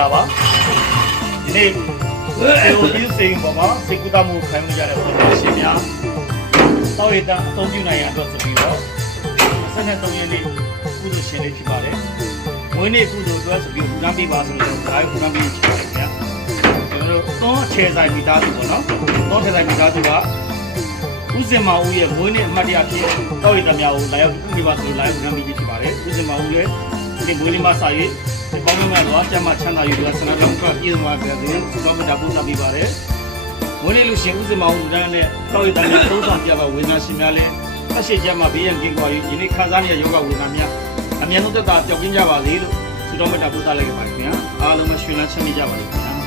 လာပါဒီနေ့ဒီစိန်ပေါ်မှာစိတ်ကူးတာမှုခံယူကြတဲ့ပုံစံရှင်များတောက်ရတဲ့အသုံးပြုနိုင်ရအတွက်ဆိုပြီးတော့23ရက်နေ့ကုသိုလ်ရှင်လေးဖြစ်ပါတယ်။ဝင်းနေ့ကုသိုလ်အတွက်ဆိုပြီးဦးရမ်းပေးပါဆိုလို့ဒါကိုဦးရမ်းပေးချင်ပါတယ်ခင်ဗျာ။ကျွန်တော်တို့သုံးအခြေဆိုင်မိသားစုပေါ့နော်။သုံးအခြေဆိုင်မိသားစုကဦးစင်မောင်ဦးရဲ့ဝင်းနေ့အမှတ်တရဖြစ်တောက်ရတဲ့များကိုလာရောက်ပြုနေပါဆိုလို့လာရောက်ဦးရမ်းပေးဖြစ်ပါတယ်။ဦးစင်မောင်ဦးရဲ့ဒီဝင်းနေ့မှာစာရေးဒီပေါင်းမဲ့တော့ကျမချမ်းသာယူပြီးဆန္ဒတော်ကပြည်မှာပြည်သူစုတော်တာပူတာပေးပါတယ်။ဝင်းနေ့လူရှင်ဦးစင်မောင်ဦးတန်းနဲ့တောက်ရတဲ့များသုံးဆောင်ပြပါဝေနာရှင်များလည်းအရှိကျမ်းမှာဘေးရန်ကင်းကွာ၍ဒီနေ့ခန်းစားနေတဲ့ယောဂဝေဒနာများအမြန်ဆုံးသက်သာပျောက်ကင်းကြပါစေလို့ဆုတောင်းမေတ္တာပို့သလိုက်ကြပါခင်ဗျာအားလုံးမရွှင်လန်းချမ်းမြေ့ကြပါစေခင်ဗျာ